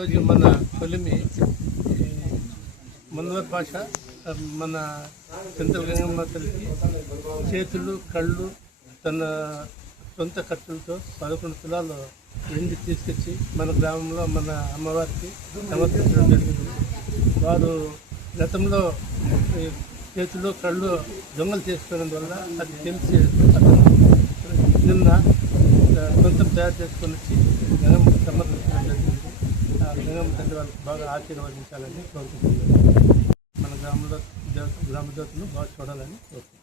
ఈరోజు మన కొలిమి మున్వర్ భాష మన సెంట్రల్ గంగమ్మ తల్లికి చేతులు కళ్ళు తన సొంత ఖర్చులతో 11 తులాలు వెండి తీసుకొచ్చి మన గ్రామంలో మన అమ్మవారికి సమర్పించడం జరిగింది. వారు గతంలో చేతులు కళ్ళు దొంగలు చేసుకోవడం వల్ల అది తెలిసి అతను నిన్న సొంతం తయారు చేసుకొని వచ్చి గంగమ్మ సమర్పించడం జరిగింది. ఆ గంగమ్మ తల్లి వాళ్ళకి బాగా ఆశీర్వదించాలని కోరుకుంటున్నాను. మన గ్రామ దేవతను బాగా చూడాలని కోరుకుంటున్నాను.